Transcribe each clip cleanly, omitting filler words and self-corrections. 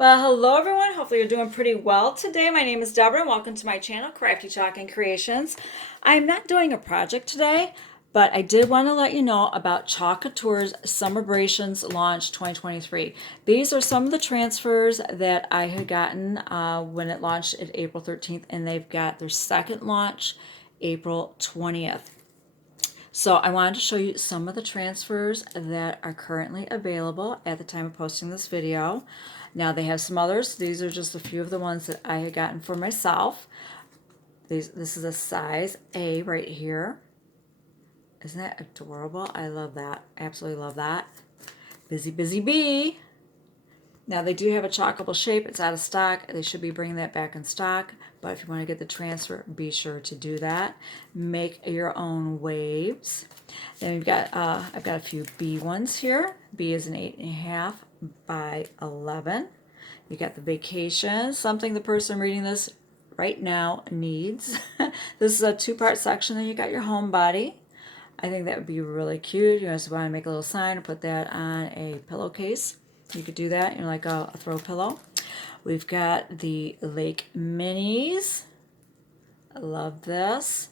Well, hello everyone. Hopefully you're doing pretty well today. My name is Deborah and welcome to my channel, Crafty Chalk Creations. I'm not doing a project today, but I did want to let you know about Chalk Couture's Summerbrations launch 2023. These are some of the transfers that I had gotten when it launched at April 13th, and they've got their second launch April 20th. So I wanted to show you some of the transfers that are currently available at the time of posting this video. Now they have some others. These are just a few of the ones that I had gotten for myself. This is a size A right here. Isn't that adorable? I love that. Absolutely love that. Busy, busy bee. Now they do have a chalkable shape. It's out of stock. They should be bringing that back in stock. But if you want to get the transfer, be sure to do that. Make your own waves. Then we've got I've got a few B ones here. B is an 8.5 by 11. You got the vacation, something the person reading this right now needs. This is a two-part section. Then you got your home body. I think that would be really cute. You just want to make a little sign and put that on a pillowcase. You could do that, like a throw pillow. We've got the Lake Minis. I love this.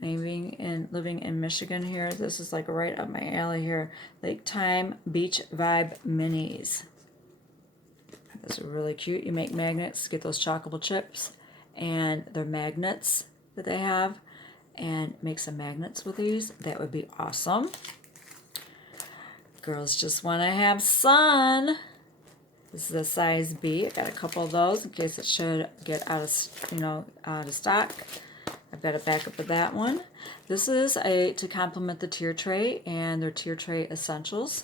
Living in Michigan here. This is like right up my alley here. Lake Time Beach Vibe Minis. Those are really cute. You make magnets, get those chalkable chips, and they're magnets that they have, and make some magnets with these. That would be awesome. Girls just want to have sun. This is a size B. I got a couple of those in case it should get out of stock. I've got a backup of that one. This is to complement the tier tray and their tier tray essentials.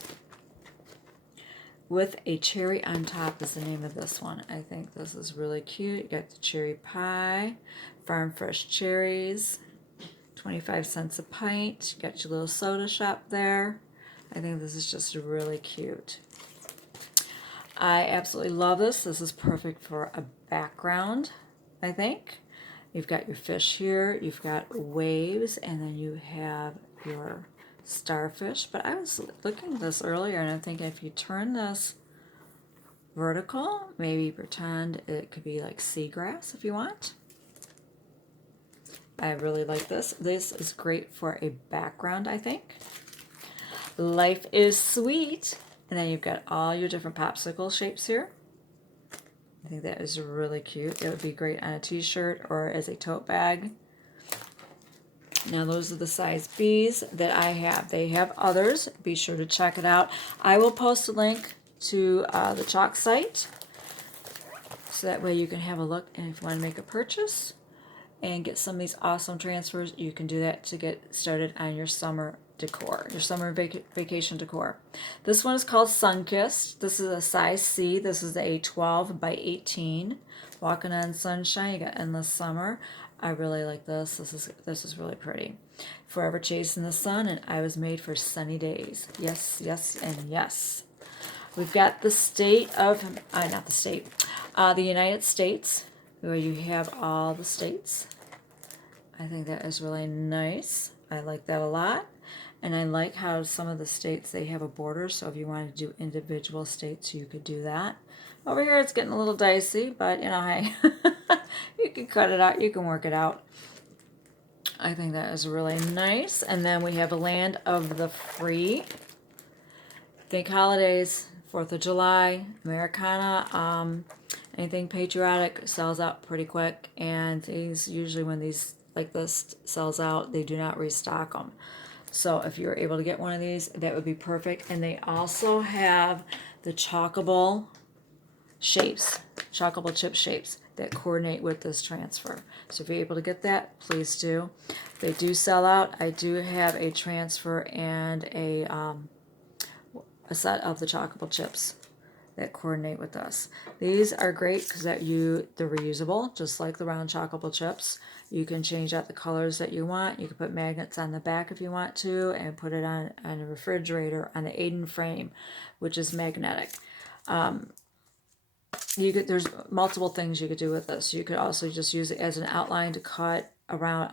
With a cherry on top is the name of this one. I think this is really cute. You got the cherry pie, farm fresh cherries, 25 cents a pint. You got your little soda shop there. I think this is just really cute. I absolutely love this. This is perfect for a background, I think. You've got your fish here, you've got waves, and then you have your starfish. But I was looking at this earlier, and I'm thinking if you turn this vertical, maybe pretend it could be like seagrass if you want. I really like this. This is great for a background, I think. Life is sweet. And then you've got all your different popsicle shapes here. I think that is really cute. It would be great on a t-shirt or as a tote bag. Now those are the size B's that I have. They have others. Be sure to check it out. I will post a link to the Chalk site, so that way you can have a look, and if you want to make a purchase and get some of these awesome transfers, you can do that to get started on your summer decor, your summer vacation decor. This one is called Sunkissed. This is a size C. This is a 12 by 18. Walking on sunshine. You got endless summer. I really like this. This is really pretty. Forever chasing the sun, and I was made for sunny days. Yes, yes, and yes. We've got the state of, not the state, the United States, where you have all the states. I think that is really nice. I like that a lot. And I like how some of the states, they have a border, so if you wanted to do individual states, you could do that. Over here, it's getting a little dicey, but, hey, you can cut it out. You can work it out. I think that is really nice. And then we have a land of the free. Think holidays, 4th of July, Americana, anything patriotic sells out pretty quick. And these, usually when these like this sells out, they do not restock them. So if you're able to get one of these, that would be perfect. And they also have the chalkable shapes, chalkable chip shapes that coordinate with this transfer. So if you're able to get that, please do. They do sell out. I do have a transfer and a set of the chalkable chips that coordinate with us. These are great because they're reusable, just like the round chalkable chips. You can change out the colors that you want. You can put magnets on the back if you want to, and put it on a refrigerator, on the Aiden frame, which is magnetic. There's multiple things you could do with this. You could also just use it as an outline to cut around,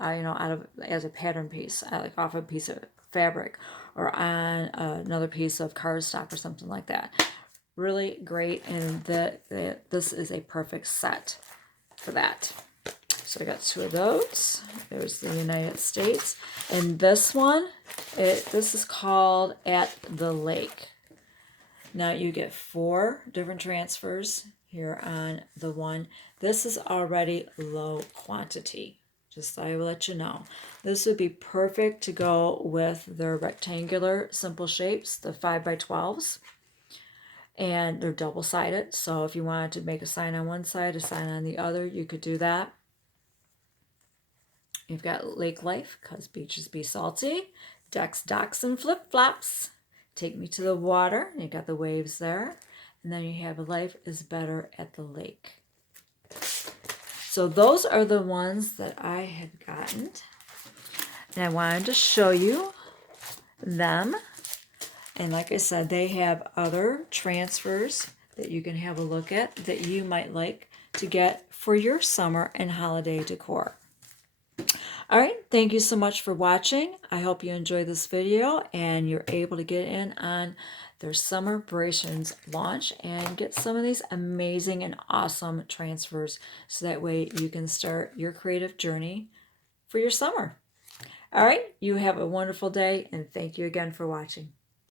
as a pattern piece, like off a piece of fabric, or on another piece of cardstock or something like that. really great, and this is a perfect set for that. So I got 2 of those. There's the United States. And this one, this is called At the Lake. Now you get 4 different transfers here on the one. This is already low quantity. Just so I will let you know. This would be perfect to go with their rectangular simple shapes, the 5x12s. And they're double-sided. So if you wanted to make a sign on one side, a sign on the other, you could do that. You've got lake life, because beaches be salty. Ducks, docks, and flip-flops. Take me to the water. You got the waves there. And then you have life is better at the lake. So those are the ones that I had gotten. And I wanted to show you them. And like I said, they have other transfers that you can have a look at that you might like to get for your summer and holiday decor. All right, thank you so much for watching. I hope you enjoyed this video and you're able to get in on their Summerbrations launch and get some of these amazing and awesome transfers so that way you can start your creative journey for your summer. All right, you have a wonderful day and thank you again for watching.